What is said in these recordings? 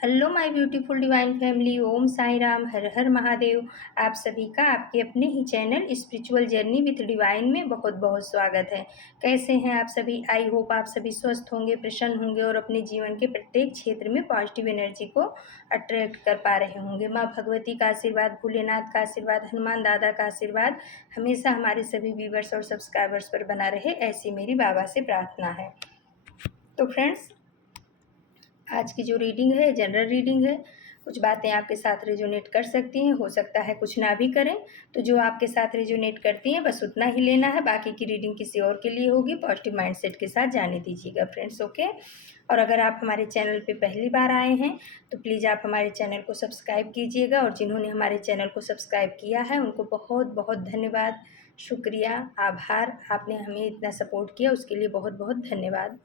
Hello my beautiful divine family, Om Sai Ram, Har Har Mahadev. आप सभी का आपके अपने ही channel spiritual journey with divine में बहुत बहुत स्वागत है। कैसे हैं आप सभी? आई होप आप सभी स्वस्थ होंगे, प्रसन्न होंगे और अपने जीवन के प्रत्येक क्षेत्र में पॉजिटिव एनर्जी को अट्रैक्ट कर पा रहे होंगे। माँ भगवती का आशीर्वाद, भोलेनाथ का आशीर्वाद, हनुमान दादा का आशीर्वाद हमेशा हमारे सभी व्यूवर्स और सब्सक्राइबर्स पर बना रहे, ऐसी मेरी बाबा से प्रार्थना है। तो फ्रेंड्स, आज की जो रीडिंग है जनरल रीडिंग है। कुछ बातें आपके साथ रेजोनेट कर सकती हैं, हो सकता है कुछ ना भी करें। तो जो आपके साथ रेजोनेट करती हैं बस उतना ही लेना है, बाकी की रीडिंग किसी और के लिए होगी। पॉजिटिव माइंडसेट के साथ जाने दीजिएगा फ्रेंड्स, ओके। और अगर आप हमारे चैनल पे पहली बार आए हैं तो प्लीज़ आप हमारे चैनल को सब्सक्राइब कीजिएगा, और जिन्होंने हमारे चैनल को सब्सक्राइब किया है उनको बहुत बहुत धन्यवाद, शुक्रिया, आभार। आपने हमें इतना सपोर्ट किया, उसके लिए बहुत बहुत धन्यवाद।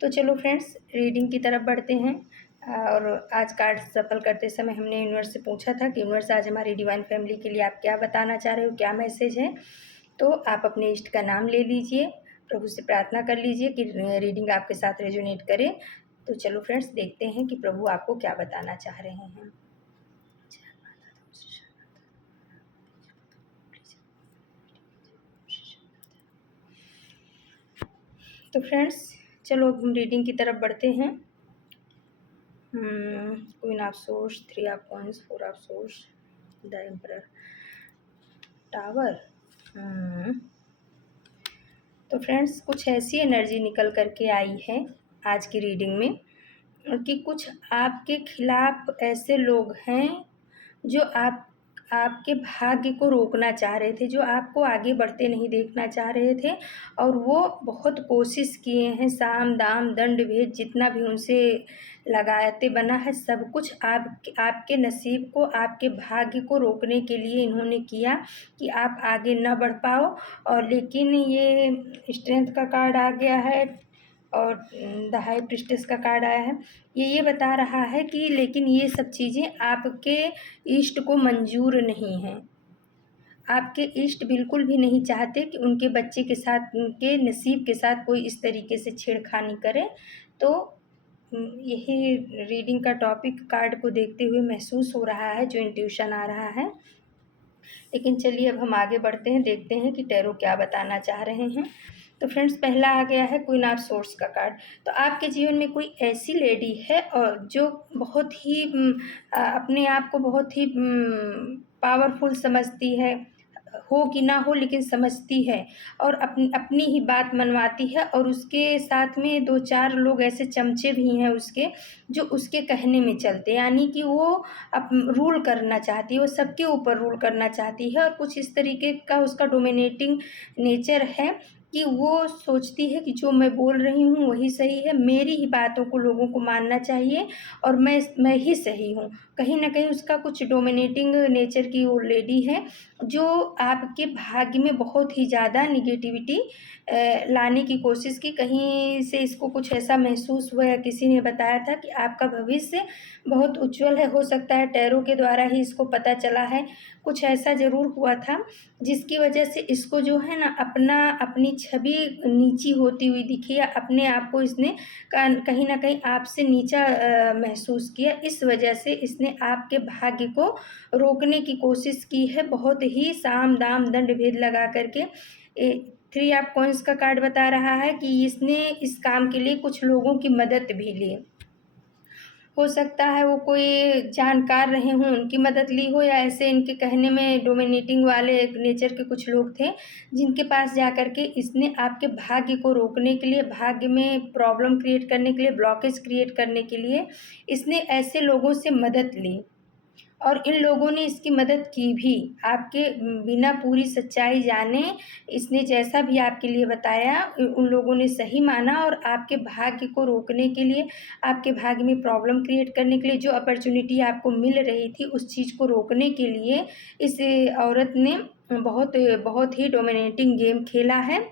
तो चलो फ्रेंड्स, रीडिंग की तरफ बढ़ते हैं। और आज कार्ड सफल करते समय हमने यूनिवर्स से पूछा था कि यूनिवर्स आज हमारी डिवाइन फैमिली के लिए आप क्या बताना चाह रहे हो, क्या मैसेज है। तो आप अपने इष्ट का नाम ले लीजिए, प्रभु से प्रार्थना कर लीजिए कि रीडिंग आपके साथ रेजोनेट करे। तो चलो फ्रेंड्स, देखते हैं कि प्रभु आपको क्या बताना चाह रहे हैं। तो फ्रेंड्स चलो अब हम रीडिंग की तरफ बढ़ते हैं। Queen of source, 3 of coins, 4 of source, the emperor, tower. तो फ्रेंड्स, कुछ ऐसी एनर्जी निकल करके आई है आज की रीडिंग में कि कुछ आपके खिलाफ ऐसे लोग हैं जो आपके भाग्य को रोकना चाह रहे थे, जो आपको आगे बढ़ते नहीं देखना चाह रहे थे। और वो बहुत कोशिश किए हैं, साम दाम दंड भेद जितना भी उनसे लगाते बना है, सब कुछ आपके नसीब को, आपके भाग्य को रोकने के लिए इन्होंने किया कि आप आगे न बढ़ पाओ। और लेकिन ये स्ट्रेंथ का कार्ड आ गया है और द हाई प्रिस्टेस का कार्ड आया है। ये बता रहा है कि लेकिन ये सब चीज़ें आपके इष्ट को मंजूर नहीं हैं। आपके इष्ट बिल्कुल भी नहीं चाहते कि उनके बच्चे के साथ, उनके नसीब के साथ कोई इस तरीके से छेड़खानी करे। तो यही रीडिंग का टॉपिक कार्ड को देखते हुए महसूस हो रहा है, जो इंट्यूशन आ रहा है। लेकिन चलिए अब हम आगे बढ़ते हैं, देखते हैं कि टैरो क्या बताना चाह रहे हैं। तो फ्रेंड्स, पहला आ गया है क्वीन ऑफ सोर्स का कार्ड। तो आपके जीवन में कोई ऐसी लेडी है और जो बहुत ही अपने आप को बहुत ही पावरफुल समझती है, हो कि ना हो लेकिन समझती है, और अपनी अपनी ही बात मनवाती है। और उसके साथ में 2-4 लोग ऐसे चमचे भी हैं उसके, जो उसके कहने में चलते, यानी कि वो रूल करना चाहती है, वो सबके ऊपर रूल करना चाहती है। और कुछ इस तरीके का उसका डोमिनेटिंग नेचर है कि वो सोचती है कि जो मैं बोल रही हूँ वही सही है, मेरी ही बातों को लोगों को मानना चाहिए और मैं ही सही हूँ। कहीं ना कहीं उसका कुछ डोमिनेटिंग नेचर की वो लेडी है, जो आपके भाग्य में बहुत ही ज़्यादा निगेटिविटी लाने की कोशिश की। कहीं से इसको कुछ ऐसा महसूस हुआ या किसी ने बताया था कि आपका भविष्य बहुत उज्जवल है, हो सकता है टैरो के द्वारा ही इसको पता चला है। कुछ ऐसा ज़रूर हुआ था जिसकी वजह से इसको जो है ना अपनी छवि नीची होती हुई दिखी, या अपने आप को इसने कहीं ना कहीं आपसे नीचा महसूस किया। इस वजह से इसने आपके भाग्य को रोकने की कोशिश की है, बहुत ही साम दाम दंड भेद लगा करके। 3 ऑफ कॉइंस का कार्ड बता रहा है कि इसने इस काम के लिए कुछ लोगों की मदद भी ली। हो सकता है वो कोई जानकार रहे हों, उनकी मदद ली हो, या ऐसे इनके कहने में डोमिनेटिंग वाले नेचर के कुछ लोग थे जिनके पास जा कर के इसने आपके भाग्य को रोकने के लिए, भाग्य में प्रॉब्लम क्रिएट करने के लिए, ब्लॉकेज क्रिएट करने के लिए इसने ऐसे लोगों से मदद ली। और इन लोगों ने इसकी मदद की भी, आपके बिना पूरी सच्चाई जाने इसने जैसा भी आपके लिए बताया उन लोगों ने सही माना, और आपके भाग्य को रोकने के लिए, आपके भाग्य में प्रॉब्लम क्रिएट करने के लिए, जो अपॉर्चुनिटी आपको मिल रही थी उस चीज़ को रोकने के लिए इस औरत ने बहुत बहुत ही डोमिनेटिंग गेम खेला है।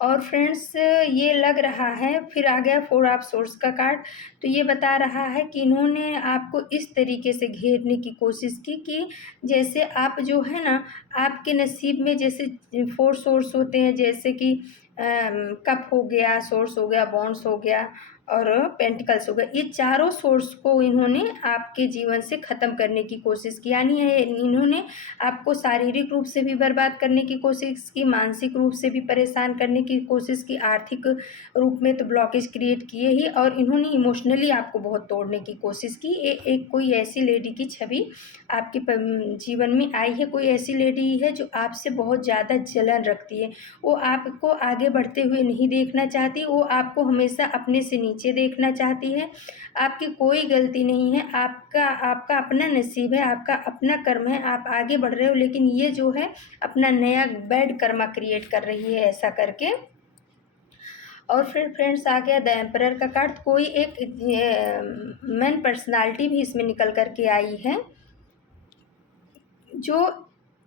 और फ्रेंड्स, ये लग रहा है, फिर आ गया 4 ऑफ सोर्स का कार्ड। तो ये बता रहा है कि इन्होंने आपको इस तरीके से घेरने की कोशिश की कि जैसे आप जो है ना, आपके नसीब में जैसे 4 सोर्स होते हैं, जैसे कि कप हो गया, सोर्स हो गया, बॉन्ड्स हो गया, और पेंटिकल्स हो गए। ये चारों सोर्स को इन्होंने आपके जीवन से ख़त्म करने की कोशिश की, यानी इन्होंने आपको शारीरिक रूप से भी बर्बाद करने की कोशिश की, मानसिक रूप से भी परेशान करने की कोशिश की, आर्थिक रूप में तो ब्लॉकेज क्रिएट किए ही, और इन्होंने इमोशनली आपको बहुत तोड़ने की कोशिश की। एक कोई ऐसी लेडी की छवि आपके जीवन में आई है, कोई ऐसी लेडी है जो आपसे बहुत ज़्यादा जलन रखती है। वो आपको आगे बढ़ते हुए नहीं देखना चाहती, वो आपको हमेशा अपने से नीचे देखना चाहती है। आपकी कोई गलती नहीं है, आपका आपका अपना नसीब है, आपका अपना कर्म है, आप आगे बढ़ रहे हो, लेकिन ये जो है अपना नया बैड कर्मा क्रिएट कर रही है ऐसा करके। और फिर फ्रेंड्स आ गया द एम्परर का कार्ड। कोई एक मैन पर्सनालिटी भी इसमें निकल करके आई है, जो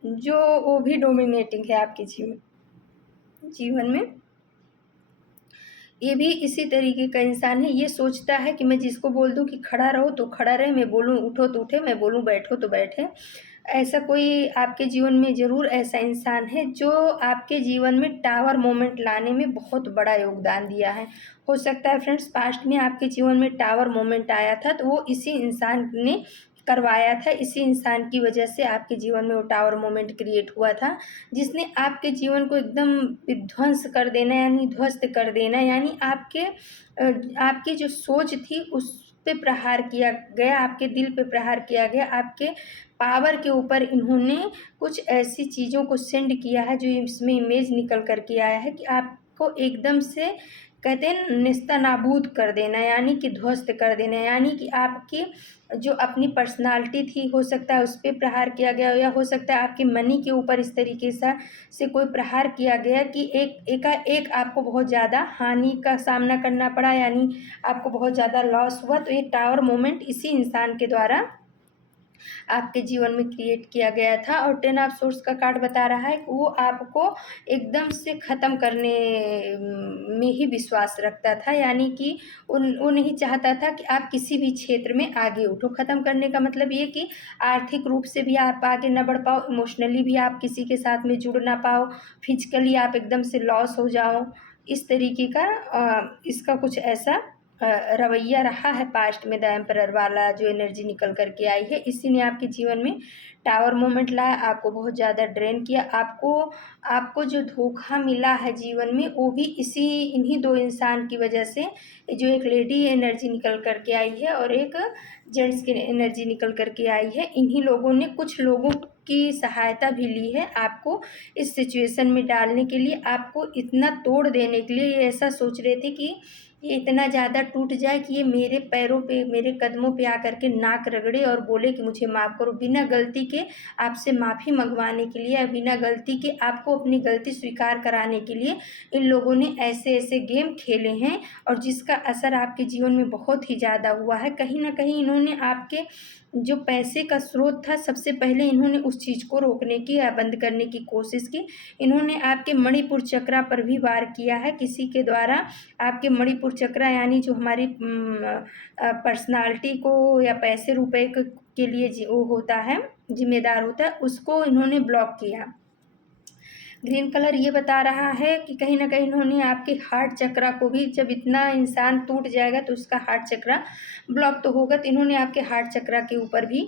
जो वो भी डोमिनेटिंग है आपके जीवन में। ये भी इसी तरीके का इंसान है, ये सोचता है कि मैं जिसको बोल दूं कि खड़ा रहो तो खड़ा रहे, मैं बोलूं उठो तो उठे, मैं बोलूं बैठो तो बैठे। ऐसा कोई आपके जीवन में ज़रूर ऐसा इंसान है जो आपके जीवन में टावर मोमेंट लाने में बहुत बड़ा योगदान दिया है। हो सकता है फ्रेंड्स पास्ट में आपके जीवन में टावर मोमेंट आया था, तो वो इसी इंसान ने करवाया था, इसी इंसान की वजह से आपके जीवन में वो टावर मोमेंट क्रिएट हुआ था, जिसने आपके जीवन को एकदम विध्वंस कर देना यानी ध्वस्त कर देना, यानी आपकी जो सोच थी उस पे प्रहार किया गया, आपके दिल पे प्रहार किया गया, आपके पावर के ऊपर इन्होंने कुछ ऐसी चीज़ों को सेंड किया है जो इसमें इमेज निकल कर के आया है कि आपको एकदम से कहते हैं नेस्तनाबूद कर देना, यानी कि ध्वस्त कर देना, यानी कि आपकी जो अपनी पर्सनालिटी थी हो सकता है उस पर प्रहार किया गया, या हो सकता है आपके मनी के ऊपर इस तरीके से कोई प्रहार किया गया कि एकाएक आपको बहुत ज़्यादा हानि का सामना करना पड़ा, यानी आपको बहुत ज़्यादा लॉस हुआ। तो ये टावर मोमेंट इसी इंसान के द्वारा आपके जीवन में क्रिएट किया गया था। और 10 ऑफ सोर्स का कार्ड बता रहा है कि वो आपको एकदम से ख़त्म करने में ही विश्वास रखता था, यानी कि वो नहीं चाहता था कि आप किसी भी क्षेत्र में आगे उठो। ख़त्म करने का मतलब ये कि आर्थिक रूप से भी आप आगे ना बढ़ पाओ, इमोशनली भी आप किसी के साथ में जुड़ ना पाओ, फिजिकली आप एकदम से लॉस हो जाओ, इस तरीके का इसका कुछ ऐसा रवैया रहा है पास्ट में। द एम्परर वाला जो एनर्जी निकल करके आई है, इसी ने आपके जीवन में टावर मोमेंट लाया, आपको बहुत ज़्यादा ड्रेन किया, आपको जो धोखा मिला है जीवन में वो भी इन्हीं दो इंसान की वजह से। जो एक लेडी एनर्जी निकल करके आई है और एक जेंट्स की एनर्जी निकल करके आई है, इन्हीं लोगों ने कुछ लोगों की सहायता भी ली है आपको इस सिचुएशन में डालने के लिए, आपको इतना तोड़ देने के लिए। ये ऐसा सोच रहे थे कि ये इतना ज़्यादा टूट जाए कि ये मेरे पैरों पे मेरे कदमों पे आकर के नाक रगड़े और बोले कि मुझे माफ़ करो, बिना गलती के आपसे माफ़ी मंगवाने के लिए, बिना गलती के आपको अपनी गलती स्वीकार कराने के लिए इन लोगों ने ऐसे ऐसे गेम खेले हैं, और जिसका असर आपके जीवन में बहुत ही ज़्यादा हुआ है। कहीं ना कहीं इन्होंने आपके जो पैसे का स्रोत था, सबसे पहले इन्होंने उस चीज़ को रोकने की या बंद करने की कोशिश की। इन्होंने आपके मणिपुर चक्रा पर भी वार किया है, किसी के द्वारा आपके मणिपुर चक्रा यानी जो हमारी पर्सनालिटी को या पैसे रुपए के लिए वो होता है, जिम्मेदार होता है, उसको इन्होंने ब्लॉक किया। ग्रीन कलर ये बता रहा है कि कहीं ना कहीं इन्होंने आपके हार्ट चक्रा को भी, जब इतना इंसान टूट जाएगा तो उसका हार्ट चक्रा ब्लॉक तो होगा, तो इन्होंने आपके हार्ट चक्रा के ऊपर भी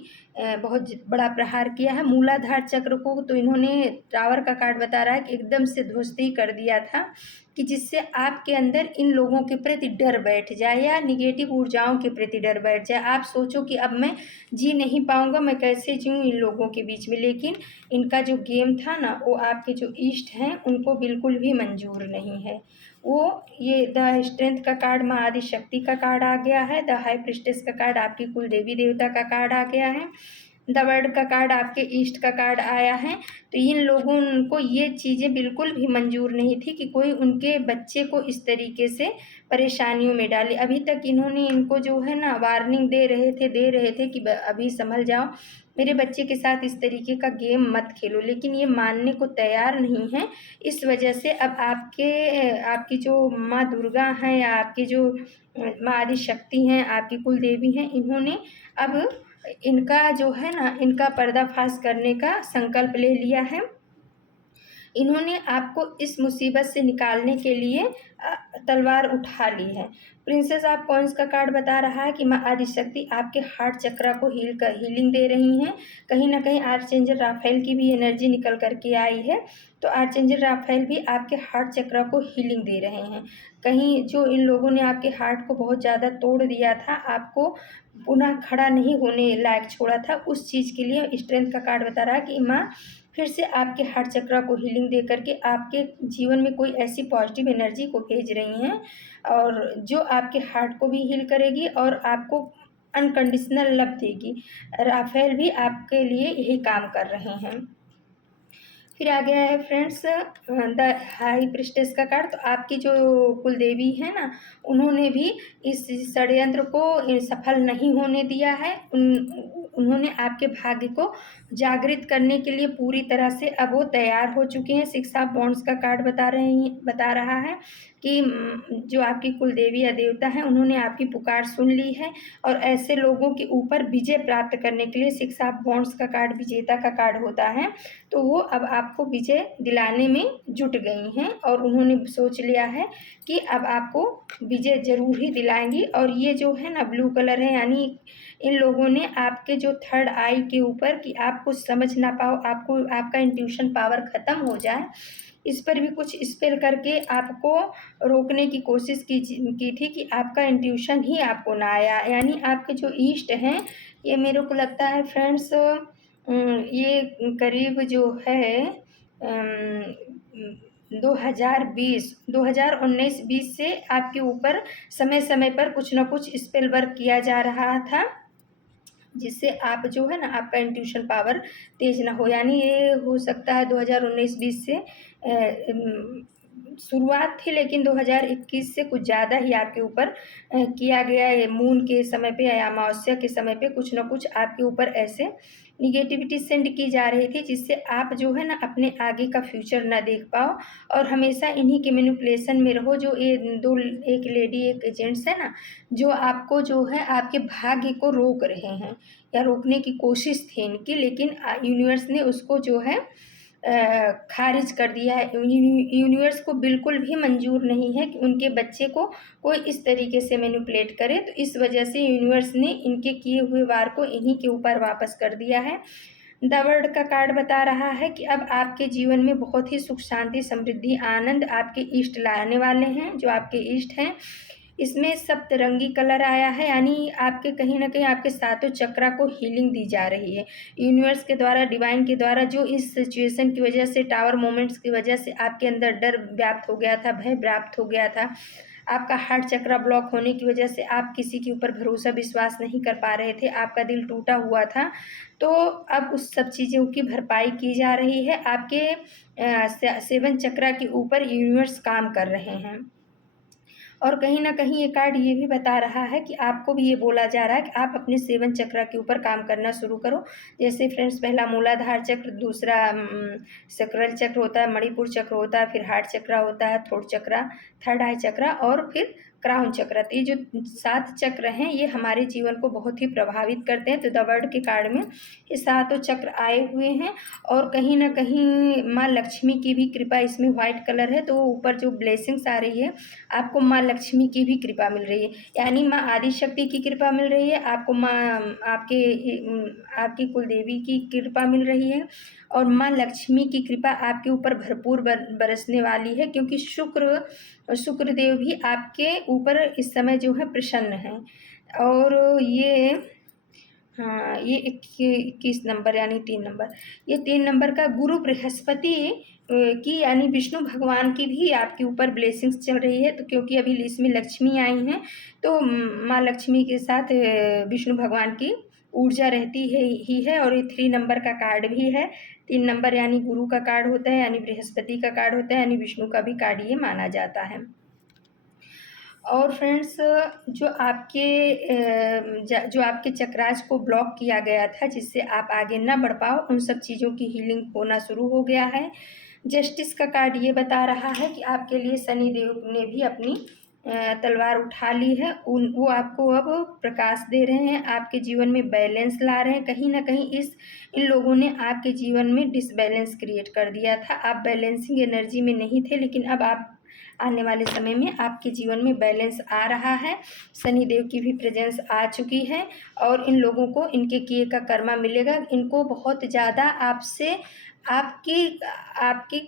बहुत बड़ा प्रहार किया है। मूलाधार चक्र को तो इन्होंने टावर का कार्ड बता रहा है कि एकदम से ध्वस्त ही कर दिया था, कि जिससे आपके अंदर इन लोगों के प्रति डर बैठ जाए या निगेटिव ऊर्जाओं के प्रति डर बैठ जाए। आप सोचो कि अब मैं जी नहीं पाऊँगा, मैं कैसे जीऊँ इन लोगों के बीच में। लेकिन इनका जो गेम था ना, वो आपके जो ईस्ट हैं उनको बिल्कुल भी मंजूर नहीं है। वो ये द स्ट्रेंथ का कार्ड माँ आदि शक्ति का कार्ड आ गया है, द हाई प्रिस्टेस का कार्ड आपकी कुल देवी देवता का कार्ड आ गया है, द वर्ड का कार्ड आपके ईस्ट का कार्ड आया है। तो इन लोगों को ये चीज़ें बिल्कुल भी मंजूर नहीं थी कि कोई उनके बच्चे को इस तरीके से परेशानियों में डाले। अभी तक इन्होंने इनको जो है ना वार्निंग दे रहे थे कि अभी संभल जाओ, मेरे बच्चे के साथ इस तरीके का गेम मत खेलो, लेकिन ये मानने को तैयार नहीं है। इस वजह से अब आपकी जो माँ दुर्गा हैं या आपकी जो माँ आदि शक्ति हैं, आपकी कुल देवी हैं, इन्होंने अब इनका जो है ना, इनका पर्दाफाश करने का संकल्प ले लिया है। इन्होंने आपको इस मुसीबत से निकालने के लिए तलवार उठा ली है। प्रिंसेस ऑफ कॉइन्स का कार्ड बता रहा है कि माँ आदिशक्ति आपके हार्ट चक्रा को हीलिंग दे रही हैं। कहीं ना कहीं आर्चएंजल राफेल की भी एनर्जी निकल करके आई है, तो आर्चएंजल राफेल भी आपके हार्ट चक्रा को हीलिंग दे रहे हैं। कहीं जो इन लोगों ने आपके हार्ट को बहुत ज़्यादा तोड़ दिया था, आपको पुनः खड़ा नहीं होने लायक छोड़ा था, उस चीज़ के लिए स्ट्रेंथ का कार्ड बता रहा है कि माँ फिर से आपके हार्ट चक्रा को हीलिंग दे करके आपके जीवन में कोई ऐसी पॉजिटिव एनर्जी को भेज रही हैं और जो आपके हार्ट को भी हील करेगी और आपको अनकंडीशनल लव देगी। राफेल भी आपके लिए यही काम कर रहे हैं। फिर आ गया है फ्रेंड्स द हाई प्रिस्टेस का कार्ड। तो आपकी जो कुलदेवी है ना, उन्होंने भी इस षड्यंत्र को सफल नहीं होने दिया है। उन्होंने आपके भाग्य को जागृत करने के लिए पूरी तरह से अब वो तैयार हो चुके हैं। 6 ऑफ वॉन्ड्स का कार्ड बता रहा है कि जो आपकी कुलदेवी या देवता हैं, उन्होंने आपकी पुकार सुन ली है और ऐसे लोगों के ऊपर विजय प्राप्त करने के लिए 6 ऑफ वॉन्ड्स का कार्ड विजेता का कार्ड होता है, तो वो अब आपको विजय दिलाने में जुट गई हैं और उन्होंने सोच लिया है कि अब आपको विजय जरूर ही दिलाएंगी। और ये जो है ना ब्लू कलर है, यानी इन लोगों ने आपके जो थर्ड आई के ऊपर कि आप कुछ समझ ना पाओ, आपको आपका इंट्यूशन पावर ख़त्म हो जाए, इस पर भी कुछ स्पेल करके आपको रोकने की कोशिश की थी कि आपका इंट्यूशन ही आपको ना आया। यानी आपके जो ईस्ट हैं, ये मेरे को लगता है फ्रेंड्स ये करीब जो है 2019-20 से आपके ऊपर समय समय पर कुछ ना कुछ स्पेल वर्क किया जा रहा था, जिससे आप जो है ना आपका इंट्यूशन पावर तेज ना हो। यानी ये हो सकता है 2019-20 से शुरुआत थी, लेकिन 2021 से कुछ ज़्यादा ही आपके ऊपर किया गया है। मून के समय पे या अमावस्या के समय पे कुछ ना कुछ आपके ऊपर ऐसे निगेटिविटी सेंड की जा रही थी, जिससे आप जो है ना अपने आगे का फ्यूचर ना देख पाओ और हमेशा इन्हीं के मैनिपुलेशन में रहो। जो ये एक लेडी एक जेंट्स है ना, जो आपको जो है आपके भाग्य को रोक रहे हैं या रोकने की कोशिश थी इनकी, लेकिन यूनिवर्स ने उसको जो है खारिज कर दिया है। यूनिवर्स को बिल्कुल भी मंजूर नहीं है कि उनके बच्चे को कोई इस तरीके से मैनिपुलेट करे, तो इस वजह से यूनिवर्स ने इनके किए हुए वार को इन्हीं के ऊपर वापस कर दिया है। द वर्ल्ड का कार्ड बता रहा है कि अब आपके जीवन में बहुत ही सुख शांति समृद्धि आनंद आपके इष्ट लाने वाले हैं। जो आपके इष्ट हैं, इसमें सप्तरंगी कलर आया है, यानी आपके कहीं ना कहीं आपके सातों चक्रा को हीलिंग दी जा रही है यूनिवर्स के द्वारा, डिवाइन के द्वारा। जो इस सिचुएशन की वजह से, टावर मोमेंट्स की वजह से आपके अंदर डर व्याप्त हो गया था, भय व्याप्त हो गया था, आपका हार्ट चक्रा ब्लॉक होने की वजह से आप किसी के ऊपर भरोसा विश्वास नहीं कर पा रहे थे, आपका दिल टूटा हुआ था, तो अब उस सब चीज़ों की भरपाई की जा रही है। आपके 7 चक्रा के ऊपर यूनिवर्स काम कर रहे हैं। और कहीं ना कहीं ये कार्ड ये भी बता रहा है कि आपको भी ये बोला जा रहा है कि आप अपने 7 चक्र के ऊपर काम करना शुरू करो। जैसे फ्रेंड्स, पहला मूलाधार चक्र, दूसरा सक्राल चक्र होता है, मणिपुर चक्र होता है, फिर हार्ट चक्र होता है, थ्रोट चक्र, थर्ड आई चक्र और फिर क्राउन चक्र। तो ये जो 7 चक्र हैं, ये हमारे जीवन को बहुत ही प्रभावित करते हैं। तो द वर्ल्ड के कार्ड में ये 7 चक्र आए हुए हैं और कहीं ना कहीं माँ लक्ष्मी की भी कृपा, इसमें व्हाइट कलर है तो ऊपर जो ब्लेसिंग्स आ रही है, आपको माँ लक्ष्मी की भी कृपा मिल रही है, यानी माँ आदिशक्ति की कृपा मिल रही है, आपको आपकी कुलदेवी की कृपा मिल रही है और माँ लक्ष्मी की कृपा आपके ऊपर भरपूर बरसने वाली है, क्योंकि शुक्रदेव भी आपके ऊपर इस समय जो है प्रसन्न हैं। और ये हाँ, ये 21 नंबर यानी 3 नंबर, ये 3 नंबर का गुरु बृहस्पति की यानी विष्णु भगवान की भी आपके ऊपर ब्लेसिंग्स चल रही है। तो क्योंकि अभी इसमें लक्ष्मी आई हैं, तो माँ लक्ष्मी के साथ विष्णु भगवान की ऊर्जा रहती है ही है। और ये 3 नंबर का कार्ड भी है। 3 नंबर यानी गुरु का कार्ड होता है, यानी बृहस्पति का कार्ड होता है, यानी विष्णु का भी कार्ड ये माना जाता है। और फ्रेंड्स, जो आपके चक्रास को ब्लॉक किया गया था, जिससे आप आगे ना बढ़ पाओ, उन सब चीज़ों की हीलिंग होना शुरू हो गया है। जस्टिस का कार्ड ये बता रहा है कि आपके लिए शनि देव ने भी अपनी तलवार उठा ली है, वो आपको अब प्रकाश दे रहे हैं, आपके जीवन में बैलेंस ला रहे हैं। कहीं ना कहीं इन लोगों ने आपके जीवन में डिसबैलेंस क्रिएट कर दिया था। आप बैलेंसिंग एनर्जी में नहीं थे, लेकिन अब आप आने वाले समय में आपके जीवन में बैलेंस आ रहा है। शनिदेव की भी प्रेजेंस आ चुकी है और इन लोगों को इनके किए का कर्मा मिलेगा। इनको बहुत ज़्यादा आपसे आपकी आपकी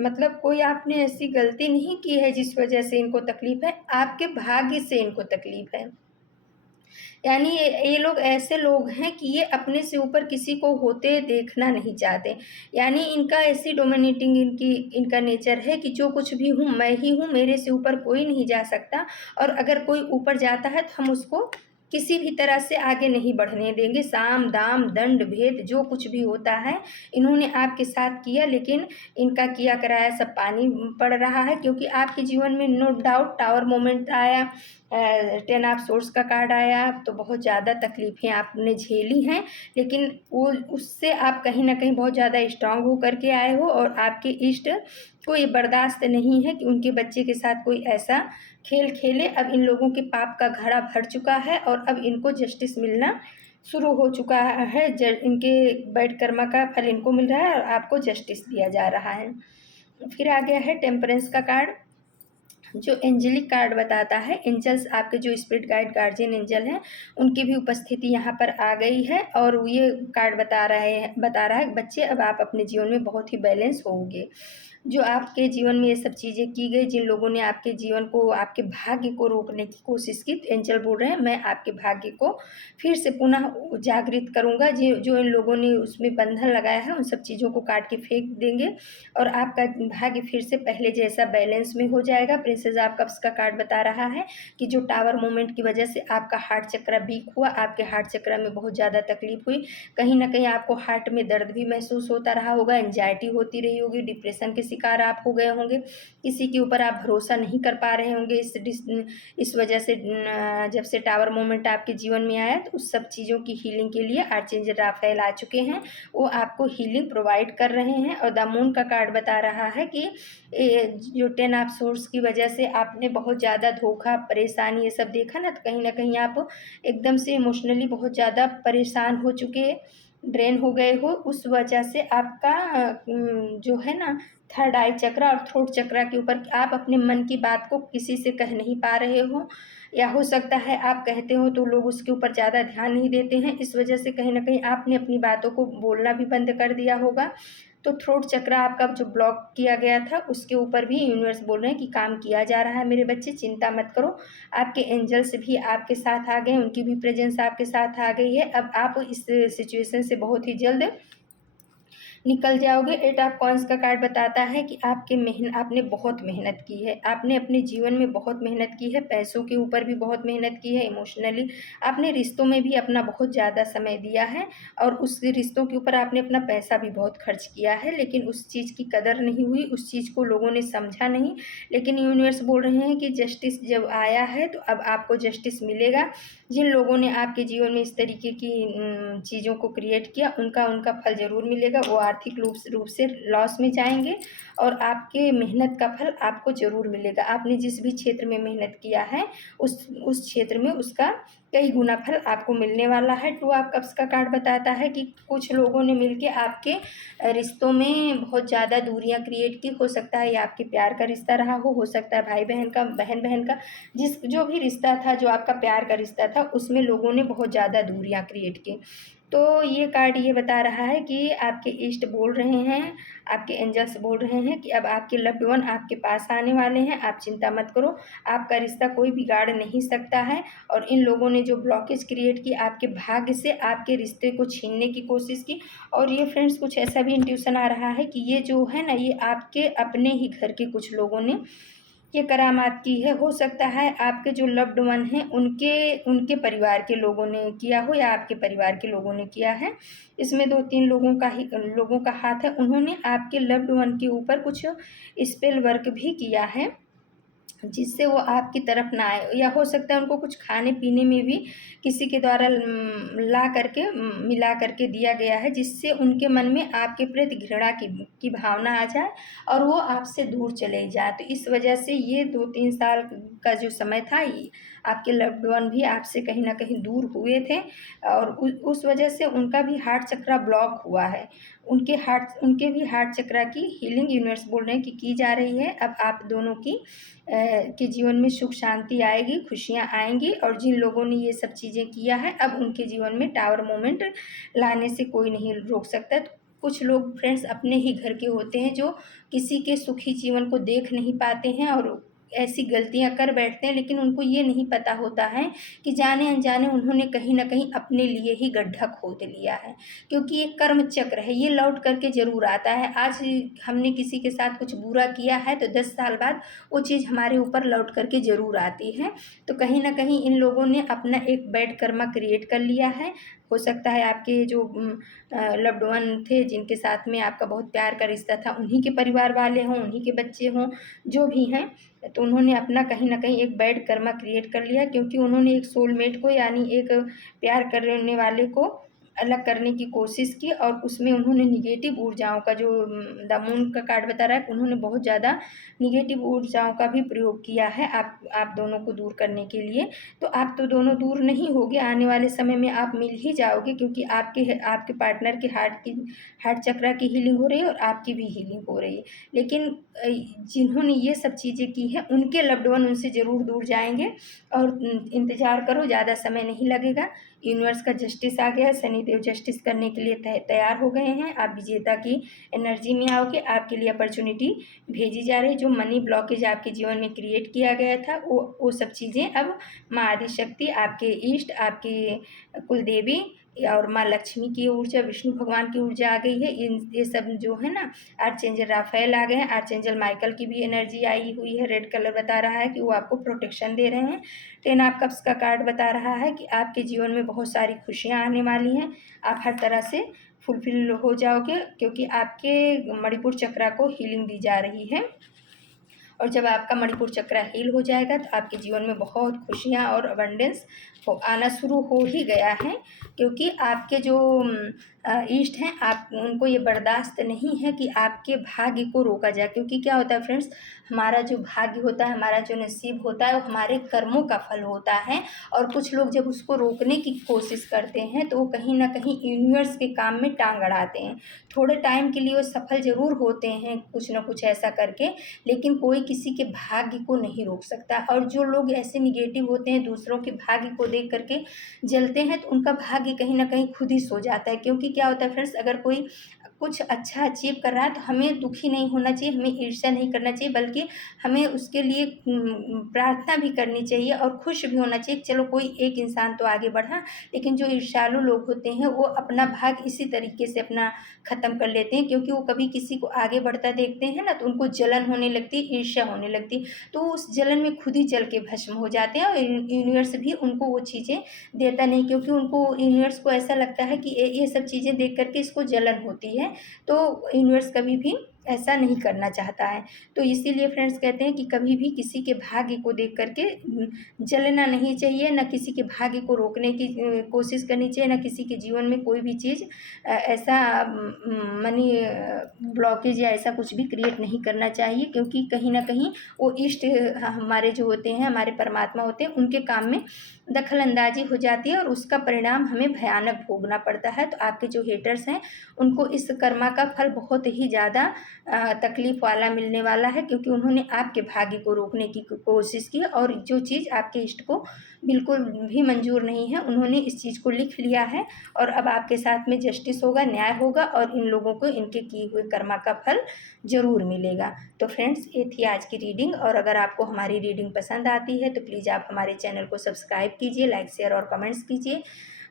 मतलब कोई आपने ऐसी गलती नहीं की है जिस वजह से इनको तकलीफ है, आपके भाग्य से इनको तकलीफ है। यानी ये लोग ऐसे लोग हैं कि ये अपने से ऊपर किसी को होते देखना नहीं चाहते। यानी इनका ऐसी डोमिनेटिंग इनका नेचर है कि जो कुछ भी हूँ मैं ही हूँ, मेरे से ऊपर कोई नहीं जा सकता, और अगर कोई ऊपर जाता है तो हम उसको किसी भी तरह से आगे नहीं बढ़ने देंगे। साम दाम दंड भेद जो कुछ भी होता है इन्होंने आपके साथ किया, लेकिन इनका किया कराया सब पानी पड़ रहा है, क्योंकि आपके जीवन में नो डाउट टावर मोमेंट आया, 10 ऑफ सोर्स का कार्ड आया, तो बहुत ज़्यादा तकलीफ़ें आपने झेली हैं, लेकिन वो उससे आप कहीं ना कहीं बहुत ज़्यादा स्ट्रांग हो करके आए हो। और आपके इष्ट को ये बर्दाश्त नहीं है कि उनके बच्चे के साथ कोई ऐसा खेल खेले। अब इन लोगों के पाप का घड़ा भर चुका है और अब इनको जस्टिस मिलना शुरू हो चुका है। इनके बैड कर्मा का फल इनको मिल रहा है और आपको जस्टिस दिया जा रहा है। फिर आ गया है टेम्परेंस का कार्ड, जो एंजेलिक कार्ड बताता है। एंजल्स आपके जो स्पिरिट गाइड गार्जियन एंजल हैं उनकी भी उपस्थिति यहाँ पर आ गई है, और ये कार्ड बता रहा है बच्चे अब आप अपने जीवन में बहुत ही बैलेंस होंगे। जो आपके जीवन में ये सब चीज़ें की गई, जिन लोगों ने आपके जीवन को आपके भाग्य को रोकने की कोशिश की, तो एंजल बोल रहे हैं मैं आपके भाग्य को फिर से पुनः जागृत करूँगा। जो इन लोगों ने उसमें बंधन लगाया है उन सब चीज़ों को काट के फेंक देंगे और आपका भाग्य फिर से पहले जैसा बैलेंस में हो जाएगा। प्रिंसेस ऑफ कप्स का कार्ड बता रहा है कि जो टावर मोमेंट की वजह से आपका हार्ट चक्र वीक हुआ, आपके हार्ट चक्र में बहुत ज़्यादा तकलीफ हुई, कहीं ना कहीं आपको हार्ट में दर्द भी महसूस होता रहा होगा, एंजाइटी होती रही होगी, डिप्रेशन के शिकार आप हो गए होंगे, किसी के ऊपर आप भरोसा नहीं कर पा रहे होंगे इस वजह से। जब से टावर मोमेंट आपके जीवन में आया तो उस सब चीज़ों की हीलिंग के लिए आर्चेंजल राफेल आ चुके हैं, वो आपको हीलिंग प्रोवाइड कर रहे हैं। और द मून का कार्ड बता रहा है कि जो 10 ऑफ सोर्स की वजह से आपने बहुत ज़्यादा धोखा परेशानी ये सब देखा ना, तो कहीं ना कहीं आप एकदम से इमोशनली बहुत ज़्यादा परेशान हो चुके, ड्रेन हो गए हो। उस वजह से आपका जो है ना थर्ड आई चक्र और थ्रोट चक्र के ऊपर आप अपने मन की बात को किसी से कह नहीं पा रहे हो, या हो सकता है आप कहते हो तो लोग उसके ऊपर ज़्यादा ध्यान नहीं देते हैं, इस वजह से कहीं ना कहीं आपने अपनी बातों को बोलना भी बंद कर दिया होगा। तो थ्रोट चक्र आपका जो ब्लॉक किया गया था उसके ऊपर भी यूनिवर्स बोल रहे हैं कि काम किया जा रहा है मेरे बच्चे, चिंता मत करो। आपके एंजल्स भी आपके साथ आ गए, उनकी भी प्रेजेंस आपके साथ आ गई है। अब आप इस सिचुएशन से बहुत ही जल्द निकल जाओगे। 8 ऑफ कॉइंस का कार्ड बताता है कि आपने बहुत मेहनत की है, आपने अपने जीवन में बहुत मेहनत की है, पैसों के ऊपर भी बहुत मेहनत की है, इमोशनली आपने रिश्तों में भी अपना बहुत ज़्यादा समय दिया है, और उस रिश्तों के ऊपर आपने अपना पैसा भी बहुत खर्च किया है, लेकिन उस चीज़ की कदर नहीं हुई, उस चीज़ को लोगों ने समझा नहीं। लेकिन यूनिवर्स बोल रहे हैं कि जस्टिस जब आया है तो अब आपको जस्टिस मिलेगा। जिन लोगों ने आपके जीवन में इस तरीके की चीज़ों को क्रिएट किया उनका फल ज़रूर मिलेगा। वो आर्थिक रूप से लॉस में जाएंगे और आपके मेहनत का फल आपको ज़रूर मिलेगा। आपने जिस भी क्षेत्र में मेहनत किया है उस क्षेत्र में उसका कई गुना फल आपको मिलने वाला है। 2 ऑफ कप्स का कार्ड बताता है कि कुछ लोगों ने मिलके आपके रिश्तों में बहुत ज़्यादा दूरियां क्रिएट की। हो सकता है ये आपके प्यार का रिश्ता रहा हो सकता है भाई बहन का, बहन बहन का, जो भी रिश्ता था, जो आपका प्यार का रिश्ता था, उसमें लोगों ने बहुत ज़्यादा दूरियां क्रिएट की। तो ये कार्ड ये बता रहा है कि आपके इष्ट बोल रहे हैं, आपके एंजल्स बोल रहे हैं कि अब आपके लव्ड वन आपके पास आने वाले हैं, आप चिंता मत करो, आपका रिश्ता कोई बिगाड़ नहीं सकता है। और इन लोगों ने जो ब्लॉकेज क्रिएट की आपके भाग्य से, आपके रिश्ते को छीनने की कोशिश की। और ये फ्रेंड्स कुछ ऐसा भी इंट्यूशन आ रहा है कि ये जो है ना, ये आपके अपने ही घर के कुछ लोगों ने ये करामात की है। हो सकता है आपके जो लव्ड वन हैं उनके उनके परिवार के लोगों ने किया हो या आपके परिवार के लोगों ने किया है। इसमें 2-3 लोगों का हाथ है, उन्होंने आपके लव्ड वन के ऊपर कुछ स्पेल वर्क भी किया है। जिससे वो आपकी तरफ ना आए, या हो सकता है उनको कुछ खाने पीने में भी किसी के द्वारा ला करके मिला करके दिया गया है, जिससे उनके मन में आपके प्रति घृणा की भावना आ जाए और वो आपसे दूर चले जाए। तो इस वजह से ये 2-3 साल का जो समय था, ये आपके लव्ड वन भी आपसे कहीं ना कहीं दूर हुए थे और उस वजह से उनका भी हार्ट चक्र ब्लॉक हुआ है। उनके भी हार्ट चक्र की हीलिंग यूनिवर्स बोल रहे हैं कि की जा रही है। अब आप दोनों के जीवन में सुख शांति आएगी, खुशियाँ आएंगी, और जिन लोगों ने ये सब चीज़ें किया है अब उनके जीवन में टावर मोमेंट लाने से कोई नहीं रोक सकता। तो कुछ लोग फ्रेंड्स अपने ही घर के होते हैं जो किसी के सुखी जीवन को देख नहीं पाते हैं और ऐसी गलतियां कर बैठते हैं, लेकिन उनको ये नहीं पता होता है कि जाने अनजाने उन्होंने कहीं ना कहीं अपने लिए ही गड्ढा खोद लिया है, क्योंकि ये कर्म चक्र है, ये लौट करके जरूर आता है। आज हमने किसी के साथ कुछ बुरा किया है तो 10 साल बाद वो चीज़ हमारे ऊपर लौट करके ज़रूर आती है। तो कहीं ना कहीं इन लोगों ने अपना एक बैड कर्मा क्रिएट कर लिया है। हो सकता है आपके जो लव्ड वन थे जिनके साथ में आपका बहुत प्यार का रिश्ता था, उन्हीं के परिवार वाले हों, उन्हीं के बच्चे हों, जो भी हैं, तो उन्होंने अपना कहीं ना कहीं एक बैड कर्मा क्रिएट कर लिया, क्योंकि उन्होंने एक सोलमेट को यानी एक प्यार करने वाले को अलग करने की कोशिश की और उसमें उन्होंने निगेटिव ऊर्जाओं का, जो द मून का कार्ड बता रहा है, उन्होंने बहुत ज़्यादा निगेटिव ऊर्जाओं का भी प्रयोग किया है आप दोनों को दूर करने के लिए। तो आप तो दोनों दूर नहीं होगे, आने वाले समय में आप मिल ही जाओगे, क्योंकि आपके पार्टनर के हार्ट चक्र की हीलिंग हो रही है और आपकी भी हीलिंग हो रही है। लेकिन जिन्होंने ये सब चीज़ें की हैं उनके लव्ड वन उनसे ज़रूर दूर जाएंगे, और इंतज़ार करो, ज़्यादा समय नहीं लगेगा। यूनिवर्स का जस्टिस आ गया है, शनिदेव जस्टिस करने के लिए तैयार हो गए हैं। आप विजेता की एनर्जी में आओगे, आपके लिए अपॉर्चुनिटी भेजी जा रही है। जो मनी ब्लॉकेज आपके जीवन में क्रिएट किया गया था वो सब चीज़ें अब माँ आदिशक्ति, आपके ईष्ट, आपके कुलदेवी और माँ लक्ष्मी की ऊर्जा, विष्णु भगवान की ऊर्जा आ गई है। ये सब जो है ना, आर्चेंजल राफेल आ गए हैं, आर्चेंजल माइकल की भी एनर्जी आई हुई है। रेड कलर बता रहा है कि वो आपको प्रोटेक्शन दे रहे हैं। 10 ऑफ कप्स का कार्ड बता रहा है कि आपके जीवन में बहुत सारी खुशियाँ आने वाली हैं, आप हर तरह से फुलफिल हो जाओगे, क्योंकि आपके मणिपुर चक्र को हीलिंग दी जा रही है। और जब आपका मणिपुर चक्र हील हो जाएगा तो आपके जीवन में बहुत खुशियाँ और अबंडेंस आना शुरू हो ही गया है, क्योंकि आपके जो ईष्ट हैं, आप उनको ये बर्दाश्त नहीं है कि आपके भाग्य को रोका जाए। क्योंकि क्या होता है फ्रेंड्स, हमारा जो भाग्य होता है, हमारा जो नसीब होता है, वो हमारे कर्मों का फल होता है, और कुछ लोग जब उसको रोकने की कोशिश करते हैं तो वो कहीं ना कहीं यूनिवर्स के काम में टांग अड़ाते हैं। थोड़े टाइम के लिए वो सफल ज़रूर होते हैं कुछ ना कुछ ऐसा करके, लेकिन कोई किसी के भाग्य को नहीं रोक सकता। और जो लोग ऐसे निगेटिव होते हैं, दूसरों के भाग्य को देख करके जलते हैं, तो उनका भाग्य कहीं ना कहीं खुद ही सो जाता है। क्योंकि क्या होता है फ्रेंड्स, अगर कोई कुछ अच्छा अचीव कर रहा है तो हमें दुखी नहीं होना चाहिए, हमें ईर्ष्या नहीं करना चाहिए, बल्कि हमें उसके लिए प्रार्थना भी करनी चाहिए और खुश भी होना चाहिए। चलो कोई एक इंसान तो आगे बढ़ा, लेकिन जो ईर्ष्यालु लोग होते हैं वो अपना भाग इसी तरीके से अपना ख़त्म कर लेते हैं, क्योंकि वो कभी किसी को आगे बढ़ता देखते हैं ना तो उनको जलन होने लगती, ईर्ष्या होने लगती, तो उस जलन में खुद ही जल के भस्म हो जाते हैं। और यूनिवर्स भी उनको वो चीज़ें देता नहीं, क्योंकि उनको यूनिवर्स को ऐसा लगता है कि ये सब चीज़ें देख करके इसको जलन होती है, तो यूनिवर्स कभी भी ऐसा नहीं करना चाहता है। तो इसीलिए फ्रेंड्स कहते हैं कि कभी भी किसी के भाग्य को देख करके जलना नहीं चाहिए, ना किसी के भाग्य को रोकने की कोशिश करनी चाहिए, ना किसी के जीवन में कोई भी चीज़ ऐसा मनी ब्लॉकेज या ऐसा कुछ भी क्रिएट नहीं करना चाहिए, क्योंकि कहीं ना कहीं वो इष्ट हमारे जो होते हैं, हमारे परमात्मा होते हैं, उनके काम में दखल अंदाजी हो जाती है और उसका परिणाम हमें भयानक भोगना पड़ता है। तो आपके जो हेटर्स हैं उनको इस कर्मा का फल बहुत ही ज़्यादा तकलीफ वाला मिलने वाला है, क्योंकि उन्होंने आपके भाग्य को रोकने की कोशिश की, और जो चीज़ आपके इष्ट को बिल्कुल भी मंजूर नहीं है उन्होंने इस चीज़ को लिख लिया है। और अब आपके साथ में जस्टिस होगा, न्याय होगा, और इन लोगों को इनके किए हुए कर्मा का फल ज़रूर मिलेगा। तो फ्रेंड्स, ये थी आज की रीडिंग, और अगर आपको हमारी रीडिंग पसंद आती है तो प्लीज़ आप हमारे चैनल को सब्सक्राइब कीजिए, लाइक शेयर और कमेंट्स कीजिए।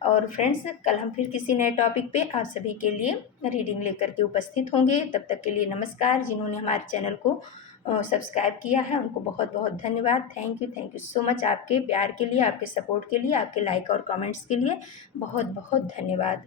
और फ्रेंड्स, कल हम फिर किसी नए टॉपिक पे आप सभी के लिए रीडिंग लेकर के उपस्थित होंगे। तब तक के लिए नमस्कार। जिन्होंने हमारे चैनल को सब्सक्राइब किया है उनको बहुत बहुत धन्यवाद। Thank you so much. आपके प्यार के लिए, आपके सपोर्ट के लिए, आपके लाइक और कमेंट्स के लिए बहुत बहुत धन्यवाद।